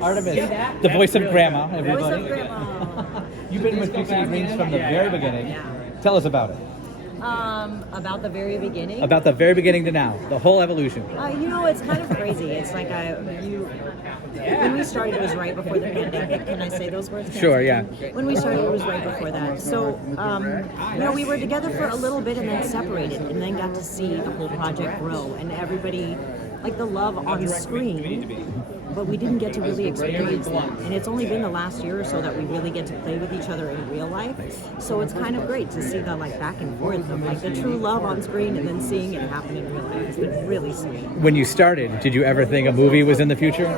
Artemis, the voice of Gramma, everybody. Voice of Gramma. You've been with Big City Greens from the very beginning. Tell us about it. About the very beginning. About the very beginning to now, the whole evolution. It's kind of crazy. It's like when we started, it was right before the pandemic. Can I say those words? Sure, yeah. When we started, it was right before that. So, we were together for a little bit and then separated, and then got to see the whole project grow, and everybody, like the love on screen. But we didn't get to really experience that. And it's only been the last year or so that we really get to play with each other in real life. So it's kind of great to see the back and forth of the true love on screen and then seeing it happen in real life. It's been really sweet. When you started, did you ever think a movie was in the future?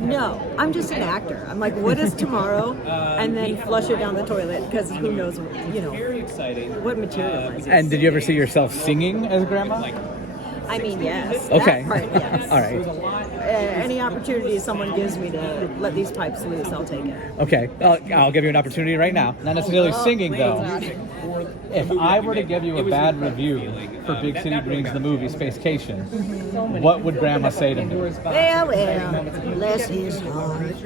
No. I'm just an actor. I'm like, what is tomorrow? And then flush it down the toilet because who knows, what materializes. And did you ever see yourself singing as Gramma? I mean, yes. Okay. That part, yes. All right. Any opportunity someone gives me to let these pipes loose, I'll take it. Okay. I'll give you an opportunity right now. Not necessarily singing, though. If I were to give you a bad review for Big City Greens, the movie Spacecation, what would Gramma say to me? Well, bless his heart.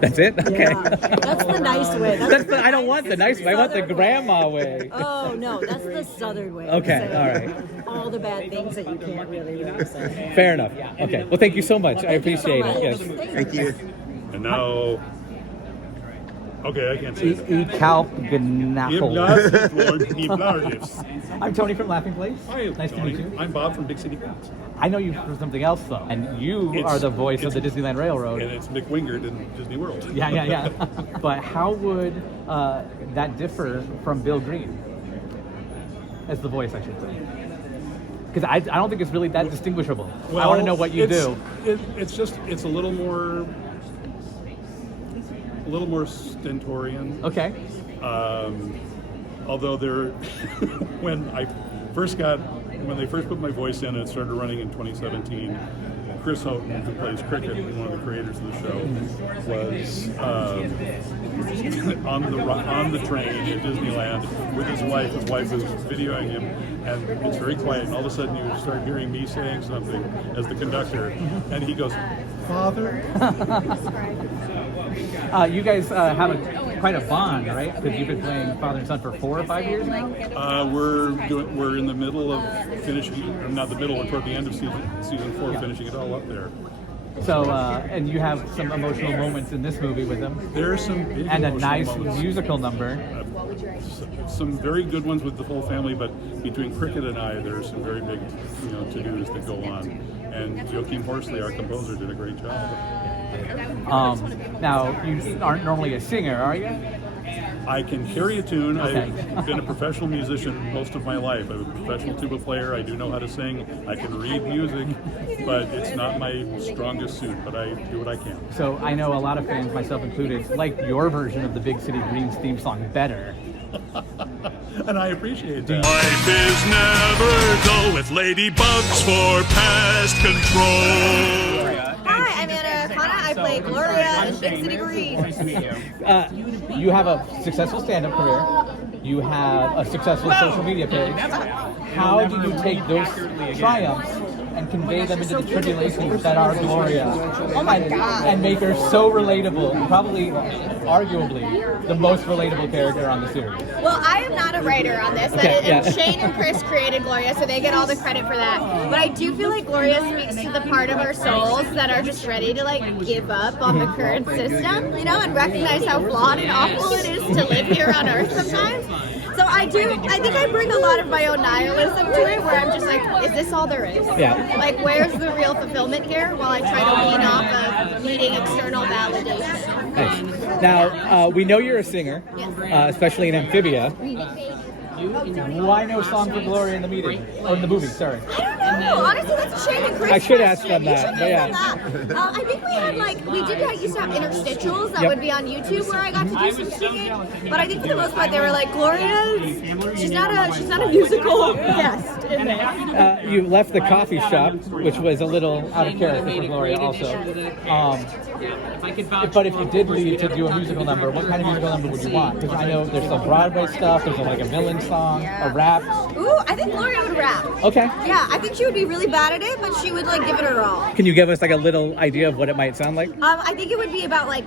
That's it? Okay. Yeah. That's the nice way. I don't want the nice way. I want the Gramma way. Oh, no. That's the southern way. Okay. All right. All the bad things that you can't really say. Fair enough. Okay. Well, thank you so much. I appreciate it. Yes. Thank you. And now, okay, I can't say that. I'm Tony from Laughing Place. Hi, Nice Tony. to meet you. I'm Bob from Big City Greens. I know you for something else, though. And you are the voice of the Disneyland Railroad. And it's Mick Wingard in Disney World. Yeah. But how would that differ from Bill Green? As the voice, I should say. Because I don't think it's really that distinguishable. Well, I want to know what you do. It's a little more stentorian. Okay. Although when they first put my voice in and it started running in 2017, Chris Houghton, who plays Cricket, one of the creators of the show, was on the train at Disneyland with his wife. His wife was videoing him, and it's very quiet. And all of a sudden, you start hearing me saying something as the conductor, and he goes, "Father." You guys have quite a bond, right? Because you've been playing father and son for 4 or 5 years now. We're in the middle of finishing, or not the middle, we're toward the end of season 4, finishing it all up there. So, and you have some emotional moments in this movie with him. There are some big and a emotional nice moments. Musical number. Some very good ones with the whole family, but between Cricket and I, there are some very big, to-dos that go on. And Joachim Horsley, our composer, did a great job. Now, you aren't normally a singer, are you? I can carry a tune. Okay. I've been a professional musician most of my life. I'm a professional tuba player. I do know how to sing. I can read music, but it's not my strongest suit, but I do what I can. So I know a lot of fans, myself included, like your version of the Big City Greens theme song better. And I appreciate that. Life is never dull with ladybugs for pest control. Hi, I'm Anna Akana. I play Gloria in Big City Greens. You have a successful stand-up career. You have a successful social media page. How do you take those triumphs and convey them into the tribulations that are Gloria? Oh my God. And make her so relatable, probably, arguably, the most relatable character on the series. Well, I am not a writer on this. And Shane and Chris created Gloria, so they get all the credit for that. But I do feel like Gloria speaks to the part of our souls that are just ready to give up on the current system, and recognize how flawed and awful it is to live here on Earth sometimes. So I think I bring a lot of my own nihilism to it, where I'm just like, is this all there is? Yeah. Where's the real fulfillment here? While I try to lean off of needing external validation. Nice. Now, we know you're a singer, especially in Amphibia. Why no song for Gloria in the meeting? Or in the movie, sorry. I don't know. Honestly, that's a Shane and Chris. I should ask them that, You but should ask them that. I think we had used to have interstitials that would be on YouTube where I got to do some singing. But I think for the most part they were like, she's not a musical guest in there. You left the coffee shop, which was a little out of character for Gloria also. But if you did leave to do a musical number, what kind of musical number would you want? Because I know there's some Broadway stuff, there's a villain song, a rap. Ooh, I think Gloria would rap. Okay. Yeah, I think she would be really bad at it, it, but she would like give it her all. Can you give us like a little idea of what it might sound like? I think it would be about like,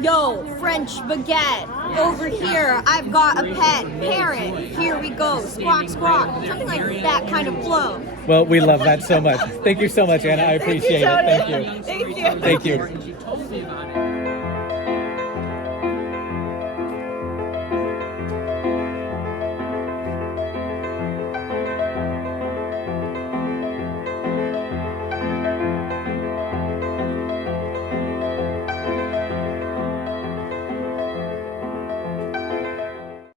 yo, French baguette, over here, I've got a pet parrot, here we go, squawk, squawk. Something like that kind of flow. Well, we love that so much. Thank you so much, Anna. I appreciate it. Thank you. Thank you. Thank you. Thank you.